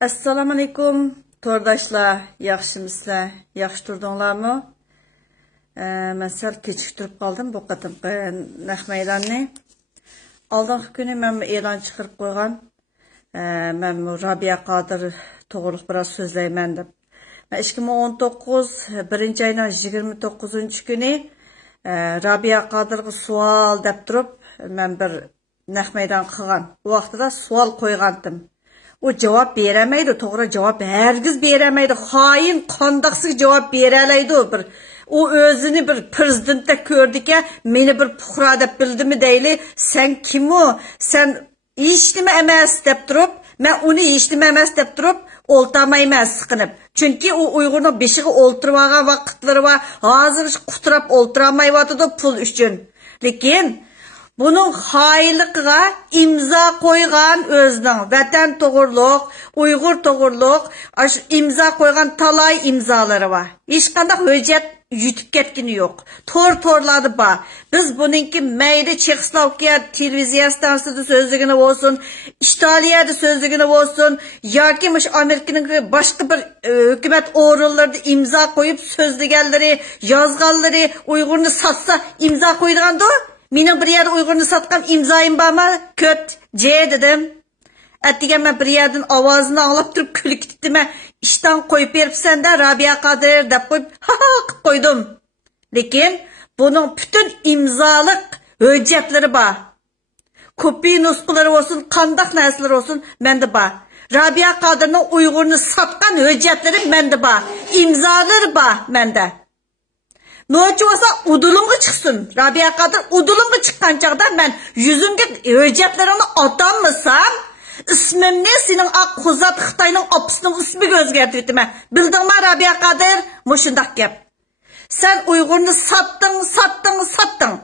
Assalamu alaikum tordaşlar, yaxşımısızlar, yaxşı turdunlarmı? Ben sal kechiktirib qoldim bu qatimqi naq maydonni. Oldingi kuni men e'lon chiqarib qo'ygan. Men Rabia Qodir to'g'riliq biroz so'zlayman deb. Men 2019 birinchi oyning 29-kuni Rabia Qodirga savol deb turib, men bir naq maydon qilgan. Bu vaqtda savol qo'ygandim. O cevap veremeydi, doğru cevap hergiz veremeydi. Hain qandaqsız cevap vereleydi bir. O özünü bir prezidentde gördü ki, meni bir puhra deb bildi mi deyli, sen kim o? Sen işlemi emas deb durup, men onu işlemi emas deb durup, oltamayman sıkınıp. Çünkü o Uygur'un beşiği oltırmağa vakitleri var, hazır kuturap oltıramayvatıdı pul üçün. Lekin, bunun haylıqıga imza qo'ygan özünün vatan to'g'riliq, Uyghur to'g'riliq, imza qo'ygan talay imzaları var. Hech qanday hujjat yutib ketgani yo'q. Torlarda bor. Biz buningki mayda Chexoslovakiya televiziya stansiyasida so'zligini bo'lsin, Italiyada so'zligini bo'lsin, yoki Amerikaning boshqa bir hukumat o'rinlarida imza qo'yib so'zlaganlari, yozganlari Uyg'urni satsa imza qo'ydigandir. Mening bir yerda Uyg'urni satgan imzoyim bormi? Ko't, C dedim. Atiga men bir yerdan ovozini anglab turib kulib ketdim. İşdan qo'yib beribsan-da Rabia Qodir deb qo'yib, ha qilib qo'ydim. Lekin buning bütün imzoliq hujjatlari bor. Kopiya nusxalari olsun, qandaq narsalar olsun menda bor. Rabia Qodirning Uyg'urni satgan hujjatlari menda bor. Imzolari bor menda. No'chi olsa udulumga chiqsin. Rabia Qodir udulumga chiqqan chaqda men yuzimga hujjatlarimni otammasam, ismimni sening Aqxuzat Xitoyning opisining ismiga o'zgartirib etaman. Bildingmi Rabia Qodir? Mushundaq gap. Sen Uyg'urni satding.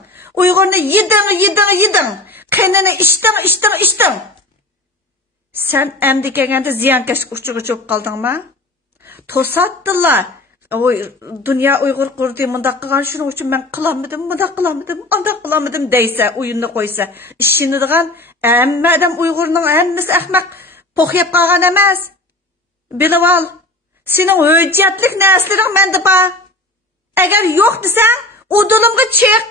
Uyg'urni yeding. Qanini ichding. Sen endi kelganda ziyonkashlik uchiga cho'p qoldingmi? To'satdilar. Dünya Uyghur qurdi mundaq qilgan shuning uchun men qilamadim, undaq qilamadim deysa, o'yinni qo'ysa, ishinidigan hamma odam Uyg'urning hammasi ahmoq po'xyab qolgan emas. Bilib ol, sening hujjatlik narslaring menda bor. Agar yo'q desang, udulimga chiq.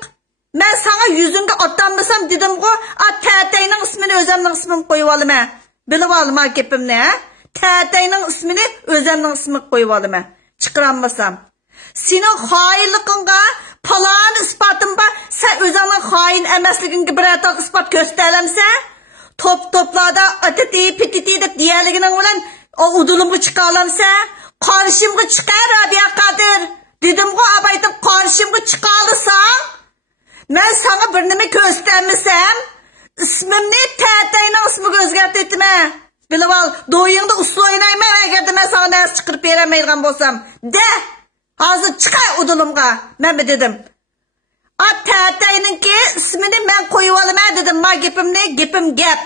Men sana yuzingga otanmasam dedim-ku, Tatayning ismini o'zimning ismimga qo'yib olaman. Bilib ol ma gapimni, Tatayning ismini o'zimning ismimga qo'yib olaman. Çıqıranmasam. Senin hainliğinga palan isbatın var. Sen özünün hain emasliginga bir atal isbat gösterelemsen, toplarda atiti pititi deb diyeliginin bilen o udulumga çıqalamsan, qarşımga çıqar Rabia Qodir. Dedim-ku abaytib qarşımga çıqalısan, men sana bir nima göstermesem, ismimni Tatayning ismiga o'zgartirdim. Bilib ol, do'yingda uslu o'ynayman agarda men sana narsa chiqarib beramaydigan bo'lsam. De, hozir chiqay udulumga. Men dedim. Tatayninki ismini men qo'yib olaman dedim. Ma gapim gap.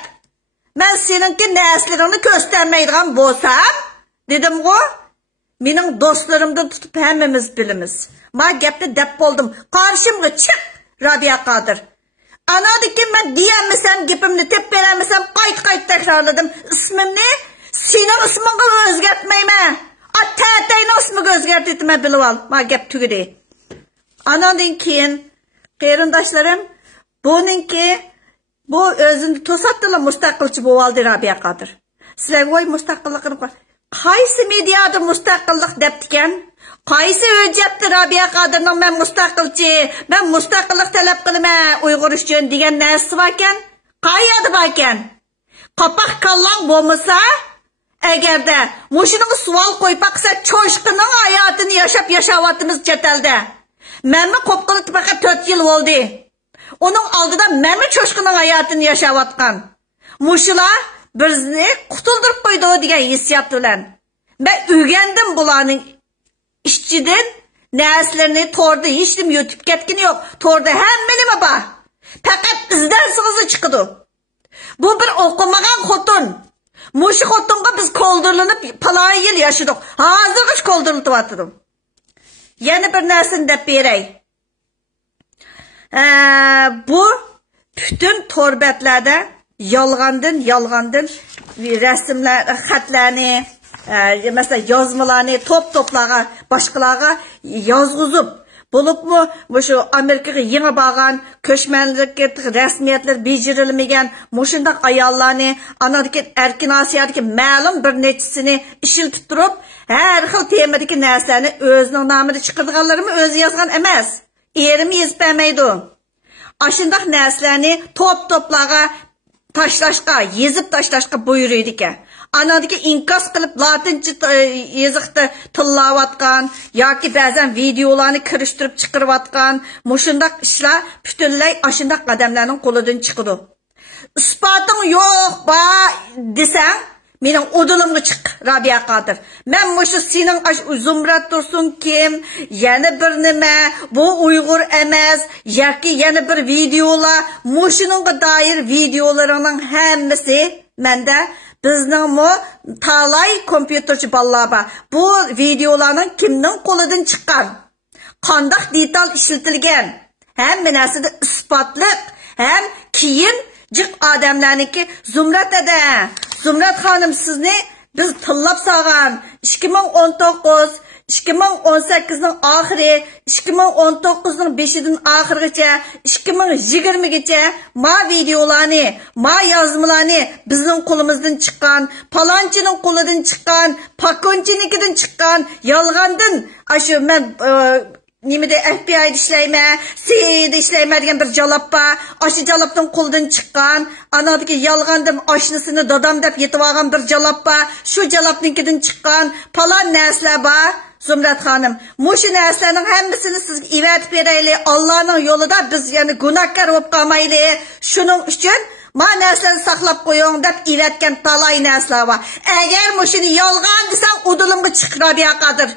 Men seninki narslaringni ko'rsatmaydigan bo'lsam, dedim-ku, mening do'stlarimdan tutib hammamiz bilamiz. Ma gapni deb bo'ldim. Qarshimga chiq, Rabia Qodir. Anadaki ben diyemesem, gipimni tep veremesem, qayt tekrarladım. İsmimni, senin isminga o'zgartmayman. Tatayning ismiga o'zgartirdim, bilib ol. Ma gap tugidi. Anadan keyin, qarindoshlarım, bu o'zini to'satdilar mustaqilchi bo'lib oldi Rabia Qodir. Sizlar voy mustaqillikni qaysi mediada mustaqillik debdikan? Qaysi hujjatda Rabia Qodirning men mustaqilchi, men mustaqillik talab qilaman Uyg'ur uchun degan narsa bor ekan? Qayerda bor ekan? Qopoq kallang bo'lmasa, agarda mushuning savol qo'yib baqsa, cho'shqining hayotini yashayotimiz chet elda. Menmi qo'pqilib faqat 4 yil bo'ldi. Uning oldida menmi cho'shqining hayotini yashayotgan. Mushular bizni qutuldirib qo'ydi degan hissiyat bilan. Men o'rgandim bularning işçiden neslerini torda hiç kim yutib ketgini yok. Torda hamma nima bor. Faqat izdan sig'izi chiqdi. Bu bir o'qimagan xotin. Mushi xotinga biz qo'ldirilib palay yil yashadik. Hozirgacha qo'ldirilib. Yana bir narsani deb beray. Bu bütün torbatlarda yolg'ondan rasmlar, xatlarni, mesela yozmalarni to'p-to'plarga, boshqalarga yozg'izib bo'libmi, şu Amerikaga yangi borgan ko'chmanlik rasmiyatlar bejirilmagan mushundaq ayollarni, anadagi erkin Osiyodagi ma'lum bir nechisini ishiltib turib, har xil temadagi narsalarni o'zining nomida chiqarganlarimi o'zi yozgan emas. Erim yozib bermaydi. Ashundaq narsalarni to'p-to'plarga tashlashga, yezib tashlashga buyuruydi ekan. Anadagi inkas qilib latincha yoziqda tillayotgan yoki ba'zan videolarni kirishtirib chiqarayotgan mushundaq ishlar butunlay ashundaq odamlarning qo'lidan chiqadi. Isboting yo'q ba desang, mening o'dilimga chiq, Rabia Qodir. Men mushu sening Zumrat Tursun kim, yana bir nima, bu Uyg'ur emas, yoki yana bir videolar, mushuninga doir videolaringning hammasi menda bizning talay kompyuterchi bolalar bor. Bu videolarning kimning qo'lidan chiqqan, qanday detal ishlatilgan, hamma narsada isbotliq, ham keyin jiq odamlarniki Zumrat ada, Zumrat xonim sizni biz tillab solgan 2018ning oxiri, 2019ning 5idan oxirigacha, 2020gacha ma videolarni, ma yozmalarni bizning qo'limizdan chiqqan, palonchining qo'lidan chiqqan, pakonchinikidan chiqqan, yolg'ondan, ashu men nimada FBI ishlayman, CIA'da ishlayman degan bir jaloppa, aşı jalopdan qo'ldan chiqqan, anadagi yolg'ondan oshnasini dadam deb yetib olgan bir jaloppa, shu jalopnikidan chiqqan, palon narsalar bor. Zumrat xonim, mushu narsalarning hammasini sizga evatib berayli. Allohning yo'lida biz yana gunohkor bo'lib qolmayli. Shuning uchun ma narsalarni saqlab qo'ying deb evatgan talay narsalar bor. Agar mushuni yolg'on desang, udilimga chiq Rabia Qodir.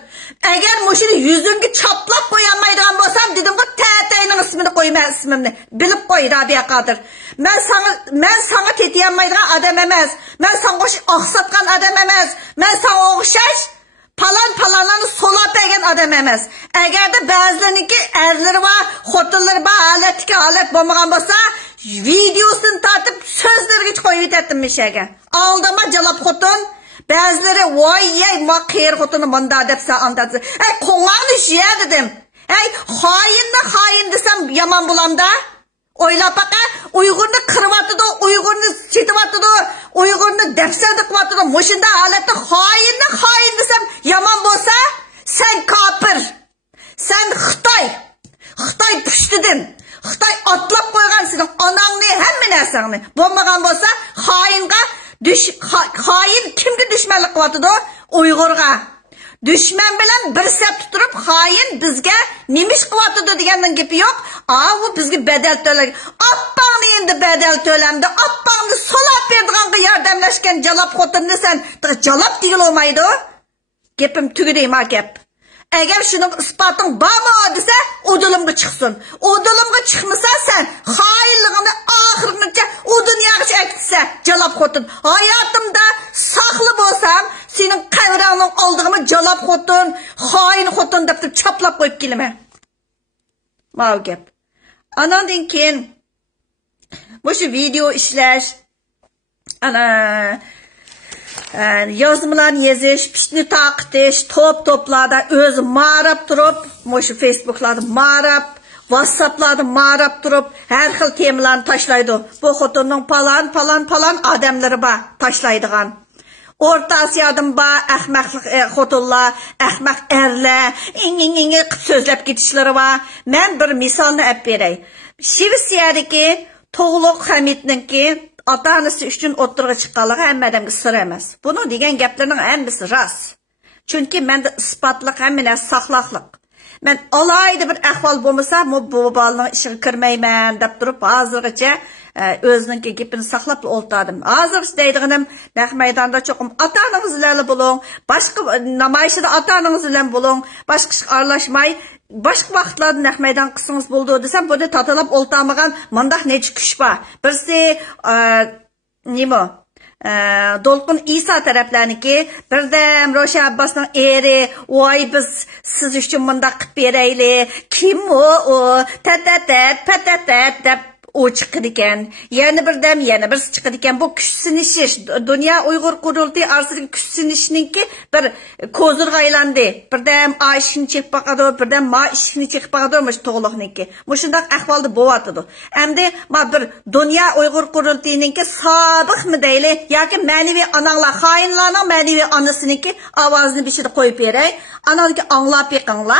Agar mushuni yuzimga choplab qo'yolmaydigan bo'lsam, dedimga tatayning ismini qo'yma, ismimni bilib qo'y Rabia Qodir. Men sana tetiyolmaydigan odam emas. Men senga oqsatgan odam emas. Men senga o'xshash palanlarni solab bergan odam emas. Agarda ba'zilarniki erlari va xotinlari bor, holat bo'lmagan bo'lsa, videosini tortib so'zlarga qo'yib yetdim mishaga. Aldama jalop xotin, ba'zilari voy yey ma qiyr xotini manda debsa andasi. Ey qo'ng'ani shiya dedim. Ey xoin desam yomon bo'lamda. O'ylab baqa, Uyg'urni qirvatıdı, Uyg'urni chetivatıdı, Uyg'urni dafsada qivatıdı. Mushunda holatda xoin desam yomon bo'lsa, sen kofir. Sen Xitoy pushtidan. Xitoy otlab qo'ygan sening onangni, hamma narsangni. Bo'lmagan bo'lsa, xoin kimga dushmanlik qivatıdı? Uyg'urga. Düşman bilan bir sap tuturib, xoin bizga nimish qivatıdı degandan gapi yo'q. Bu bizga badal to'lagan. Oppangni endi badal to'lamdi. Oppangni solab berdiganga yordamlashgan jalop xotinni sen jalop deyil olmaydi. Gapim tugidi ma gap. Agar shuning isboting bormi desa, udilimga chiqsin. Udilimga chiqmasa sen xoinligini oxirigacha u dunyoga aytsa jalop xotin. Hayotimda saqli bo'lsam, sening qabrangning oldig'ima jalop xotin, xoin xotin deb choplab qo'yib kelaman. Mal gap. Anandan keyin bu video ishlash, yozmalarni yozish, pishni taqitish, to'plarda o'zi marab turib, shu Facebooklarda marab, WhatsApplarda marab turib, har xil temalarni tashlaydi. Bu xotinning palon odamlari bor tashlaydigan. Orta Osiyodan bor ahmoqlik xotinlar, ahmoq erlar, qilib so'zlab ketishlari bor. Men bir misolni olib beray. Shvetsiyadagi To'g'liq Hamidninki ota-onasi uchun o'tirg'i chiqqanligi hamma odamga sir emas. Buni degan gaplarning hammasi rost. Chunki menda isbotliq hamma narsa saqliqliq. Men alayda bir ahvol bo'lmasa, bu bolaning ishiga kirmayman deb turib, hozirgacha o'zining gapini saqlab o'ltirdim. Hozir deydiganim, naq maydonda cho'qim ota-onangiz bilan bo'ling, boshqa namoyishda ota-onangiz bilan bo'ling, boshqa ish aralashmay, boshqa vaqtlarda naq maydon qismingiz bo'ldi desam, buni tatalab o'ltirmagan mendaq necha kuch bor. Birsi nima? Dolqin İsa taraflarniki birdam Ro'shan Abbosning eri, voy biz siz uchun bundaq qilib berayli, kim u, tatatat patatat deb o çıkır iken, yana birisi çıkır iken, bu küçsünüşüş, Dünya Uygur Kurultayı arasındaki küçsünüşünki bir kozurga aylandı. Birden A işini çekip bakadı, birden Ma işini çekip bakadı, muş toğluqniki. Muşundak ahvalda boğatıdı. Emdi, bir Dünya Uygur Kurultayı'nınki sabık mı deyli, yaki manevi ananlar, hainlarının manevi anasınınki avazını bir şey koyup yerey, anadaki anlap yıkınla.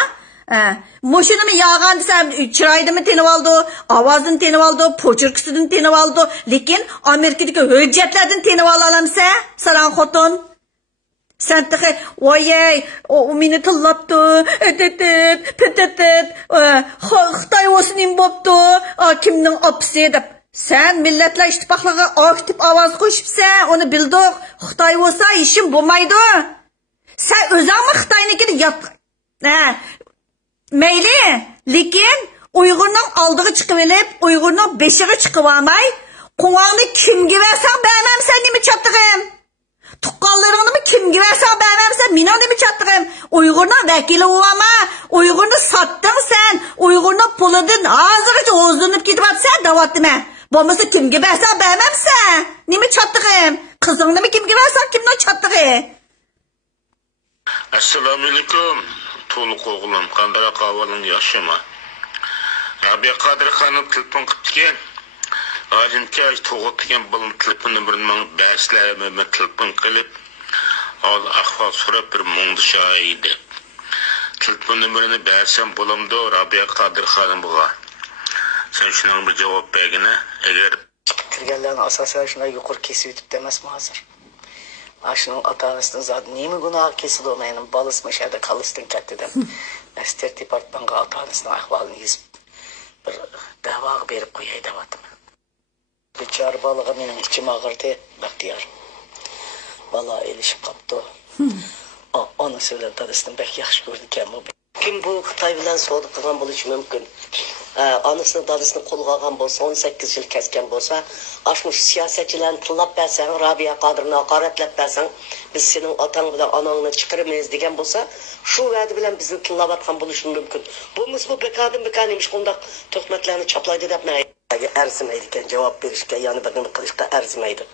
Moşunu mu yağan desem, çıraydı mı tenip aldı, avazını tenip aldı, poçurkısını tenip aldı. Lekin Amerika'daki hüccetlerden tenip alamsa, saran xotun. Sen tıkı, oyey, o meni tillaptı, Xitay olsun im boptu, kimnin apısı dep. Sen milletler ittifaqlığı aktif avaz koşupsa, onu bildik. Xitay olsa işim bulmaydı. Sen özün mü Xitay'nınkini yap? Meyli, lekin Uygur'un aldığı çıkıvelip, Uygur'un beşiği çıkıvalmay, Kuğanı kimge versen beğenmem sen nemi çattığım? Tuqqallarını mı kimge versen beğenmem sen mina nemi çattığım? Uygur'un vekili olama, Uygur'unu sattın sen, Uygur'un puludun ağzıgıca ozlanıp gidip sen davattım he. Bombası kimge versen beğenmem sen, nemi çattığım? Kızını mı kimge versen kimden çattığım? Assalamu alaikum. To'liq o'g'lim, qanday ahvoling, yaxshimi? Rabiya Qodirxonov telefon qilgan. Hozircha to'g'ritgan bo'lim telefon numerini berslarimni telefon qilib, hol ahvol so'rab bir mungdishaydi. Telefon numerini bersam bo'lamdi Rabiya Qodirxonovga. Sen shuning bir javob bergina, agar kirganlarni asosan shunday yuqori kesib yutibdi emasmi hozir? Aşının atanısının zaten niye mi günah kesildi o benim balısmış ya da kalıştın katteden. Ester departmanına atanısının ahvalını yazıp bir dava verip koyaydı vadım. Bir çağrı balığı benim içim ağırdı Bahtiyar. Balığa ilişip kaptı. Onu söylen tanısını pek yaxşı gördükken bu. Kim bu Xitay bilen soğuduk kılgan buluşu mümkün. Anısını dadısını kolu algan bolsa 18 yıl kesken bolsa aşmış siyasetçilerini tınlap versen Rabia Qadir'ini hakaretlep versen biz senin atan bilen ananını çıkarmayız degen bolsa şu verdi bilen bizim tınlap atkan buluşu mümkün. Bu bekanıymış kondak töhmetlerini çaplaydı depmeye erzimeydiken cevap verişke yani bakını kılışka erzimeydi.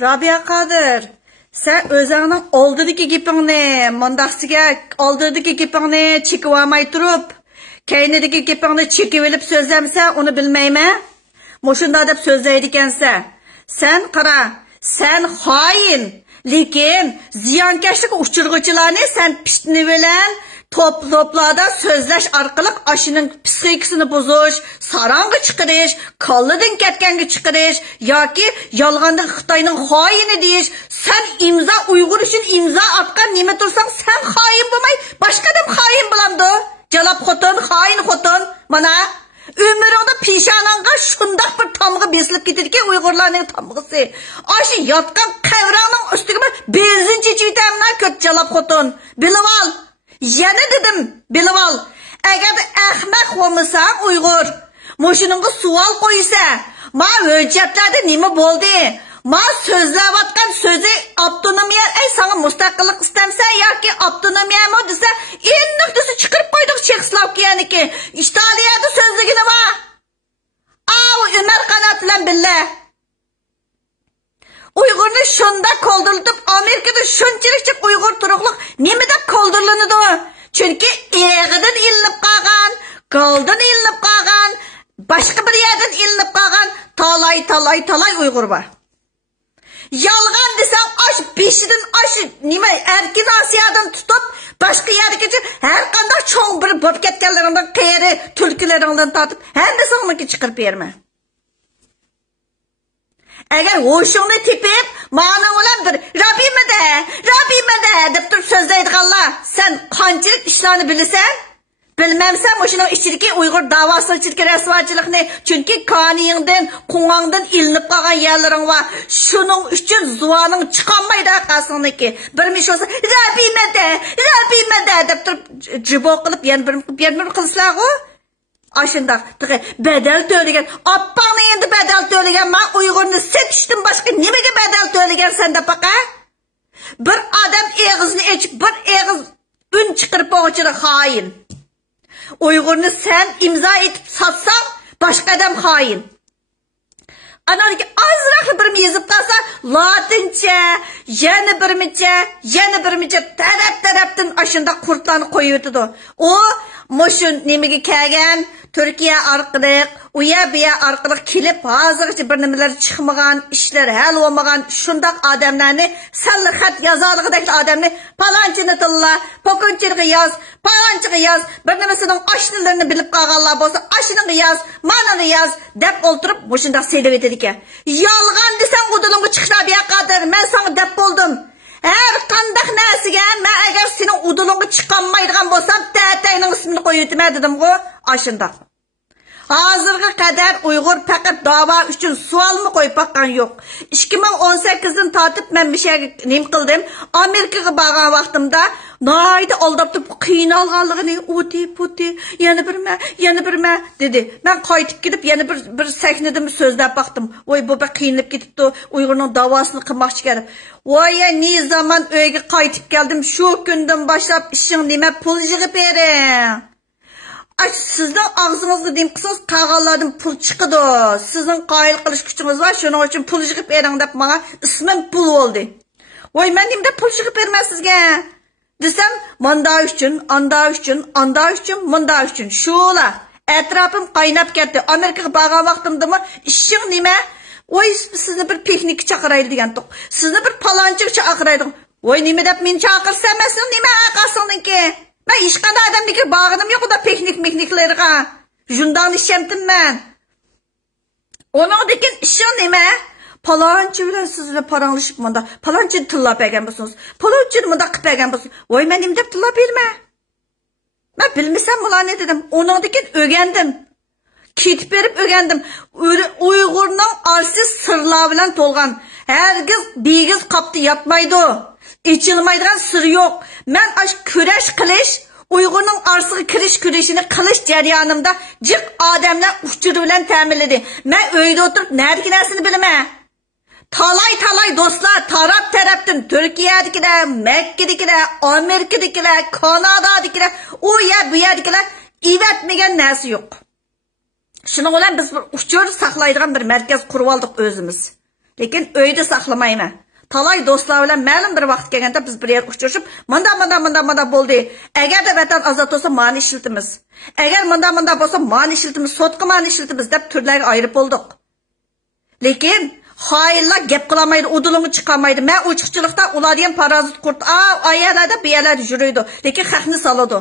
Rabia Qadir, sen özünün oldudaki gipini, mundaqsiga oldudaki gipini çekivamay turup, keynideki gipini çekivelip sözlemse onu bilmeyme. Moşunda dep sözleydikense. Sen qara, sen hain, lekin ziyankeşlik uçurguçularını sen piştini bilen toplarda sözleş arkalık aşının psikisini bozuş, sarangı çıkırış, kallıdın ketkengi çıkırış, yaki yalgandın Xitay'nın haini deyiş, sen imza Uygur için imza atkan nime dursan sen hain bulmay, başka adam hain bulamdı. Jalap xotun, hain xotun, mana ömrüngde pişananğa şundak bir tamgı besilip gitti ki Uygurlarning tamgısı. Aşı yatkan qavrağının üstüge bir benzin çeçitemler köt jalap xotun. Bilip al. Yana dedim, bilip al. Eğer ahmak olmasa Uygur, moşununga sual koysa, ma hüccetlerde nime boldu? Ma sözlevatkan sözü avtonomiya, sana müstakillik istemse ya ki avtonomiya mı dese, en nüktüsü çıkırıp koyduk Çekoslovakiyaniki. İtalya'da sözlüğünü var. Ömer kanatla billah. Uygur'unu şunda koldurulup, Amerika'da şunçilikçik Uygur turuqluq nemede koldurulunudu? Çünkü eğiden ilinip qalğan, qaldan ilinip qalğan, başka bir yerden ilinip qalğan, talay Uygur var. Yalgan desem aş beşiden aş nime Erkin Asya'dan tutup başka yere geçip her kadar çoğun bir bop ketkenlerinden kıyarı türkülerinden tartıp hem de sonraki çıkıp verme. Eğer hoşunu tipip mağana olan bir Rabbime de deyip durup sözleydik Allah sen kancılık işlerini bilirsen bilmemsen hoşuna işçiliki Uygur davası içirki resvacılıkını çünkü kaniyinden, kuğandan ilinip kalan yerlerin var. Şunun üçün zuvanın çıkanmaydı arkasındaki. Birmiş olsa Rabbime de deyip durup cıbo kılıp bir kılıslar o. Aşında bedel töylegen, appağını endi bedel töylegen ma Uygur'unu setiştin başka nemege bedel töylegen sende baka? Bir adam eğizini içip bir eğiz ün çıkırıp oğuçunu hain. Uygur'unu sen imza etip satsan Başka adam hain. Anadaki azraqlı bir yazıp qalsa, Latince, yana birmice taraf-tarafdan aşında qurtlarni qo'yuyordu. O, moşun nemiga kelgan, Türkiye arqılıq, uya-buya arqılıq kelib, hazırgacha bir nimalar chiqmagan, ishlar hal olmagan, shundaq odamlarni, sallihat yazarligidagi odamni palonchini tilla, pokunchiga yoz, palonchiga yoz, bir nimasining oshnalarini bilib qolganlar bo'lsa, oshniga yoz, manini yoz deb o'ltirib, bu shundaq selib etadi ekan. Yolg'on desang, udulingga chiqishlar beqadir, men sana deb bo'ldim. Her qandaq narsiga, men agar sening udulingga chiqolmaydigan bo'lsam, tatayning ismini qo'yib o'tma dedim-ku, ashundaq. Hazırga kadar Uyghur faqat dava üçün sualını qoyup bakkan yok. 2018'den tatip ben bir şey neyim kıldım. Amerika'ya bağlan vaxtımda naydı aldaptı kıyınalğanlığını uti yana birme dedi. Ben qaytip gidip yana bir sahnedim sözlep baktım. Oy bu kıyınıp gidipti Uygur'un davasını kılmakçı gelip. Oy ya ne zaman öyge qaytip geldim şu günden başlap işin nime pul yığıp verin. Sizden ağzınızda deyim kısınız kağallardan pul çıkıdı. Sizin qayıl qilish kuchunuz var. Şunun için pul yığıp verin dep bana ismim pul oldu. Oy men deyim de pul yığıp vermez sizge. Desem manda üçün, anda üçün, manda üçün. Şular. Etrafım qaynap ketdi. Amerika'ya bağlan vaxtımda mı işin nime? Oy sizni bir piknik çaqıraydı degen toq. Sizni bir palançıq çaqıraydı. Oy nime dep meni çaqırsan mesin nime aqasındın ki? Ben hiç kadar adamdaki bağınım yok da pikniklerine. Jundan işemdim ben. Onun dikin işin nime? Palançı bilen sizle paranlaşıp manda. Palançı tıllap egen basınız. Palançı manda qıp egen basınız. Oy men imdep tıllap bilme. Ben bilmesem ulan ne dedim. Onun dikin ögendim. Kitip verip ögendim. Uygur'un arsiz sırlar bilen tolgan. Herkes bigiz kaptı yatmaydı. İçilmaydıgan sır yok. Men aş küreş kılış, Uygur'un arsığı kürüşini kılış jaryanımda cık adamlar uççuru bilen təminledi. Men öyde oturup nerede gidersini bilme. Talay dostlar, taraftan, Türkiye'dekiler, Mekke'dekiler, Amerika'dekiler, Kanada'dakiler, o yer bu yerdekiler ivetmegen nersi yok. Şunun olan biz uççuru saklaydıgan bir merkez kurup aldık özümüz. Lekin öyde saklamayma. Talay dostlar bilen ma'lum bir vaqt kelganda biz bir yer uçuşup manda bo'ldi. Agar da vatan azat olsa mani ishiltimiz. Agar manda bo'lsa mani ishiltimiz, sotqa mani ishiltimiz deb turlarga ayirib boldik. Lekin xoyillar gap qilmaydi, udulungi chiqamaydi. Men uchiqchilikda ular degan parazit qurt, ayalarda bu yerlarda yuruydi. Lekin haqni soladi.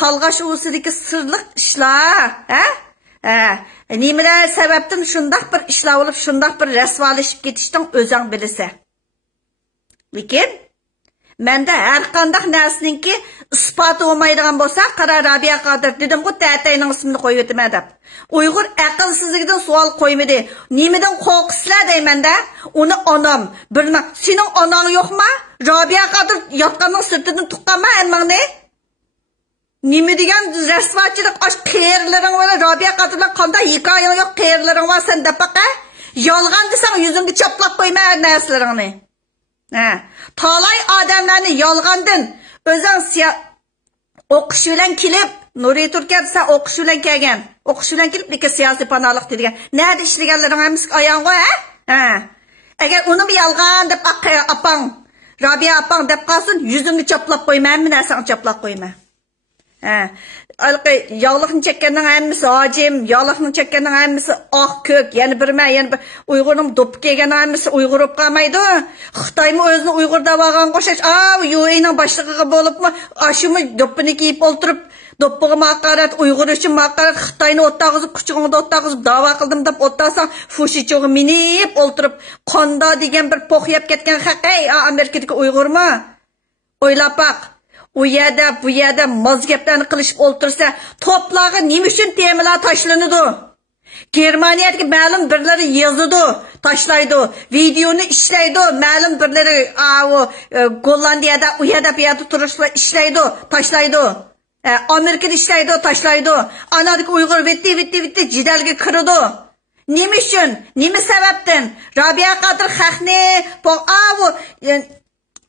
Qalg'ash usidagi sirliq ishlar, Nimeler sebepten şundak bir işler olup şundak bir resvalışıp gitişten özün bilirse. Lekin mende her kandak nersinin ki ispatı olmaydıgan bolsa Qara Rabia Qadir dedim ki tatayının ismini koyup ötüme dep. Uygur akılsızlıktan sual koymadı. Nimeden korkuslar deymen de onu anam bilmem. Senin anan yok mu? Rabia Qadir yatkanın sırtını tuqqanma enmen ne? Nime degan rasvatchilik aş qiyerlaring var, Rabia Qadirlar qanday hikoyang yo'q, qiyerlaring var sen deb baqa. Yolg'on desang yuzingga chaplab qo'yma narslaringni. Talay odamlarni yolg'ondan o'zing o'qish bilan kelib, Nuriy Turkiya desa o'qish bilan kelgan. O'qish bilan kelib lekin siyosiy panohlik degan. Nerede ishlaganlaring hamisi ayonga, Agar uni bir yolg'on deb apang, Rabia apang deb qolsin, yuzingga chaplab qo'yma, hamma narsani chaplab qo'yma. Yağlıqını çekkeninin hemmisi acim, yağlıqını çekkeninin hemmisi ah kök, yani bir Uygur'un dopu kelgenin hemmisi Uygur olup kalmaydı. Xitay mı özünü Uygur'da bağın koşaç, UAE'nin başlığı bolup mu, aşımı dopunu giyip oturup, dopuğu makaret, Uygur için makaret, Xitay'ını ottağızıp, küçüğünü ottağızıp, dava kıldım dep ottasan, fuşiçoğu minip oturup, konda degen bir poq yap ketken haqay, Amerika'daki Uygur mu? Oylap bak. U yerda bu yerda mazgaplarni qilishib o'ltirsa, to'plag'i nima uchun temalar tashlanadi? Germaniyadagi ma'lum birlari yozadi, tashlaydi, videoni ishlaydi, ma'lum birlari Gollandiyada u yerda bu yerda turishlar ishlaydi, tashlaydi. Amerikada ishlaydi, tashlaydi. Anadagi Uyg'ur vitti jidalga kiradi. Nima uchun? Nima sababdan? Rabia Qadir haqni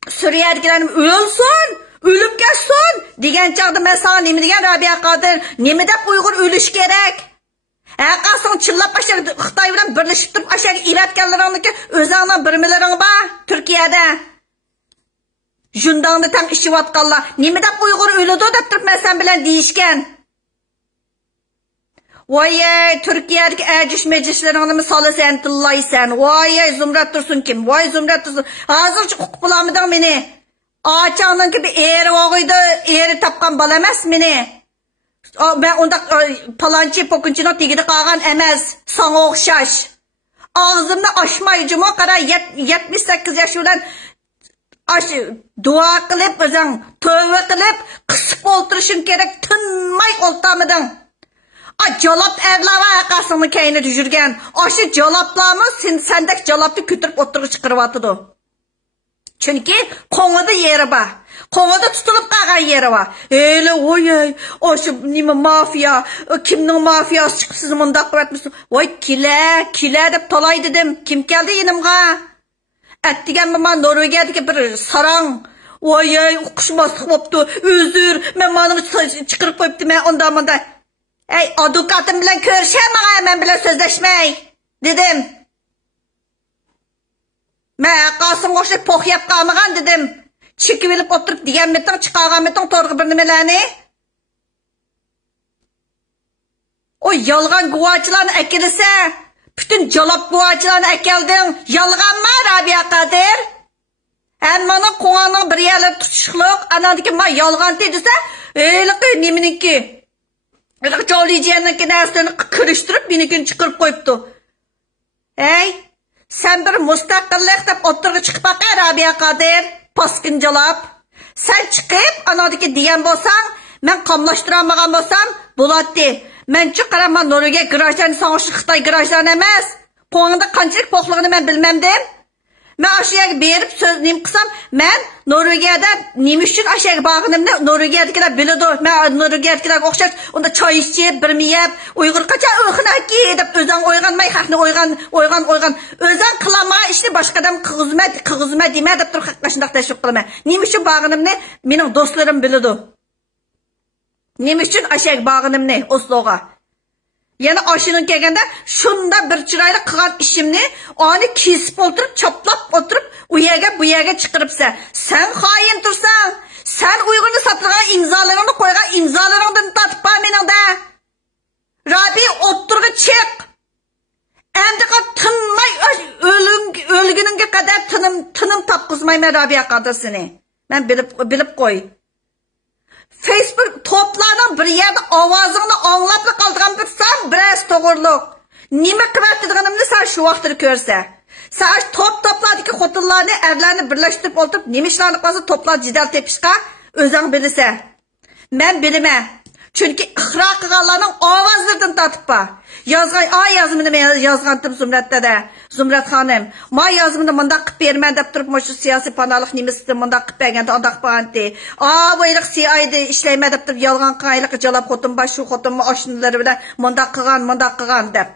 Suriyadagilarni o'lsin. Ölüp geçsin degan chaqda men sana nima degan Rabia Qodir, nima deb Uyg'ur o'lish kerak? Qasın chillab aşağı Xitoy bilan birlashib turib aşağı iratganlaringniki o'zingning birmilaring bor Turkiyada. Jundangni tam ishiyotganlar nima deb Uyg'ur o'ladi deb turib men sen bilan deyishgan. Voy Türkiye'deki erciş meclislerini mi salasan tillaysan? Voy Zumrat Tursun kim? Voy Zumrat Tursun. Hazırcı hukuk bulamıdın beni. Ağaçağının gibi eğri oğuydu, eğri tapkan balamaz beni. Ben onda palançı pokunçuna tegidi kalgan emez. Sana okşaş. Ağzımda aşmayıcım o kadar 78 yaş olan dua kılıp, tövbe kılıp, kısıp oturuşun gerek tınmay oltamıdın. Jalap evlava qasını kayını düşürgen. Aşı jalaplarımız sendek jalapı kütürüp oturup çıkırıvatıdı. Çünkü konuda yeri var. Konuda tutulup qalgan yeri var. Öyle oy aşı nima mafya, kimnin mafyası çıkıp siz mundaq qıratmışsın. Oy kile dep talay dedim. Kim geldi yanımga? Ettigen mama Norvegia'daki bir sarang. Oy uquşmaslık boptu. Özür. Men manı çıkırıp koyuptu. Men onda. Ey adukatım bilen görüşemem ben bile sözleşmey dedim. Men Qasım Qo'shlik poq yap qalmagan dedim. Çekip elip oturup degan metin chiqargan metin to'g'ri bir nimalarni. O yolg'on guvohchilarni akilsa, bütün jalop guvohchilarni akelding. Yolg'onmi Rabia Qodir? Hammaning qo'ng'oning bir yerlar tutishliq, anadiki men yolg'on desa, eliqi niminiki. Çoğlayacağının neslerini kırıştırıp benimkini çıkırıp koyuptu. Hey, sen bir müstakillik deyip oturga çıkıp bakar Rabia Qodir, paskın jalap. Sen çıkıp anadaki diyen bolsan, men kamlaştıramagan bolsam, bulatdi. Men çıkaramam Norvegiya garajlarını sağışlı Xitoy garajlarını emas. Qo'ng'ida qanchalik poqligini men bilmemdim. Men aşağıya berip söz neyim kısam, men Norvegia'da neyim üçün aşağıya bağınımda Norvegia'dakiler biladi. Men Norvegia'dakiler okşaş, onda çay içip, bir mi yap, Uygur kaça ıhına ki edip, özden oyganmay, haqni oygan. Özden kılama işini başka adam kığızma deme deyip dur haqqaşındaq teşvik kılama. Neyim üçün bağınımda, benim dostlarım biladi. Neyim üçün aşağıya bağınımda, Oslo'ga. Yani aşının kelgende şunda bir çırayla qilgan işimni onu kesip oturup, çoplap oturup, u yerga bu yerga chiqiribsan. Sen hain tursan, sen Uyg'urni satılgan imzolarini qo'ygan imzolaringdan tatib ba meningda. Rabi o'ttirga chiq. Endi tinmay o'lguningga qadar tinim topqizmayman Rabia Qodir seni. Men bilib qo'y. Facebook toplarının bir yerde avazını anlaplı kaldığın bir sen biraz doğruluk. Nime kıvartıdığınımını sen şu vaxtını görse. Sen toplardaki xotunlarını, evlerini birleştirip oturup nemişlerini qazı toplar cidal tepişka özün bilirse. Men bilime. Çünkü ixra qıqalarının avazlardan tatıp ba. Yazımını men yazgandım Zumrat'ta da. Zumrat Hanım. Ma yazımını mındaq qıp bermen dep turib şu siyasi panalıq nemesini mındaq qıp bergende andaq bağındı. Bu eliq CIA'da işleyme dep turib yalğan qayliq jalap xotun baş şu xotunmu aşınıları bilen mındaq qıgan dep.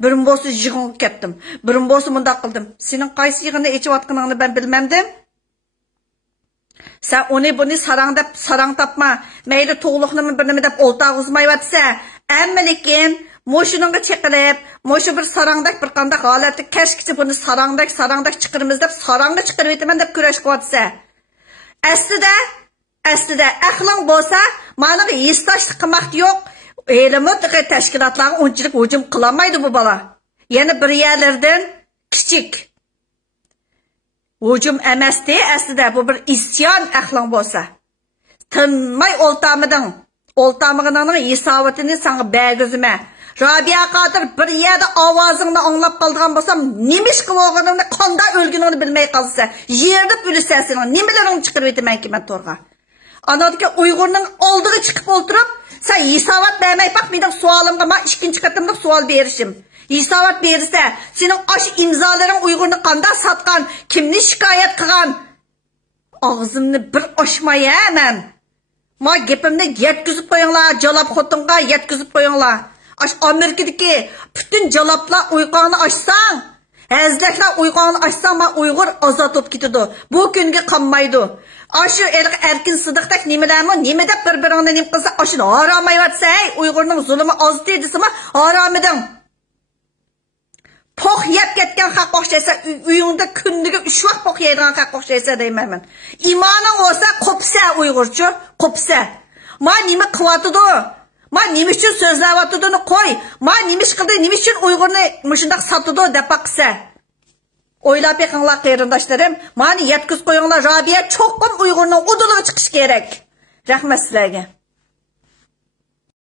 Birim bolsa yığın ketdim. Birim bolsa mındaq qıldım. Senin qaysı yığını içip atqınını ben bilmemdim. Sen onu bunu sarang tapma. Meyli toğluqnımı birini dep olta uzmay vatsa. Lekin moşununga çekilip, moşu bir sarangdak bir qandak halatı keşkisi bunu sarangdak çıkırımız dep sarangda çıkırıp etimen dep küreş qivatsa. Aslida aqling bolsa, mani histoshlik qilmoq yo'q. Elimotdagi tashkilotlarga unchalik hujum qilolmaydi bu bola. Yana bir yerlardan kichik hujum emasdi, aslida bu bir isyon aqling bolsa. Tinmay oltamig'ning hisobotini sana bergizma. Rabia Qodir bir yerde ovozingni anglab qolgan bo'lsam, nima ish qilganimni, qanday o'lgunimni bilmay qolsa, yerda o'lsa sening nimalaringni chiqarib etamanki men to'rga. Anadaki Uyg'urning oldiga chiqib o'tirib, sen hisobot bermay baq, mening savolimga men ikkinchi qatimliq savol berishim. Hisobot bersa, sening osh imzolaring Uyg'urni qanday satgan, kimni shikoyat qilgan? Og'zimni bir ochmay men. Ma gapimni yetkizib qo'yinglar, jalop xotinga yetkizib qo'yinglar. Amerikadaki bütün jaloplar uyqanını açsan, Həzləklər uyğanı açsam, Uyğur azad olub ketidi. Bu günkü qanmaydı. Aşı erkin sıdıqdak nimelərmi? Nime dep bir-birini nim qılsa, aşını haramayvatsa, Uyğurning zulmü az dedisimi haramidin. Poq yeb ketgan haq boqchaysa, uyingda kundiga 3 vaqt poq yeydigan haq boqchaysa deyman. İmaning olsa qopsa Uyg'urcha, qopsa. Ma nima qilyotidi? Ma nima uchun so'zlayotidini qo'y. Ma nima ish qildi, nima uchun Uyg'urni mushundaq sotdi deb baqsa. O'ylab beqinglar qarindoshlarim, mani yetkiz qo'yinglar, Robiya cho'qqim Uyg'urning uduliga chiqish kerak. Rahmat sizlarga.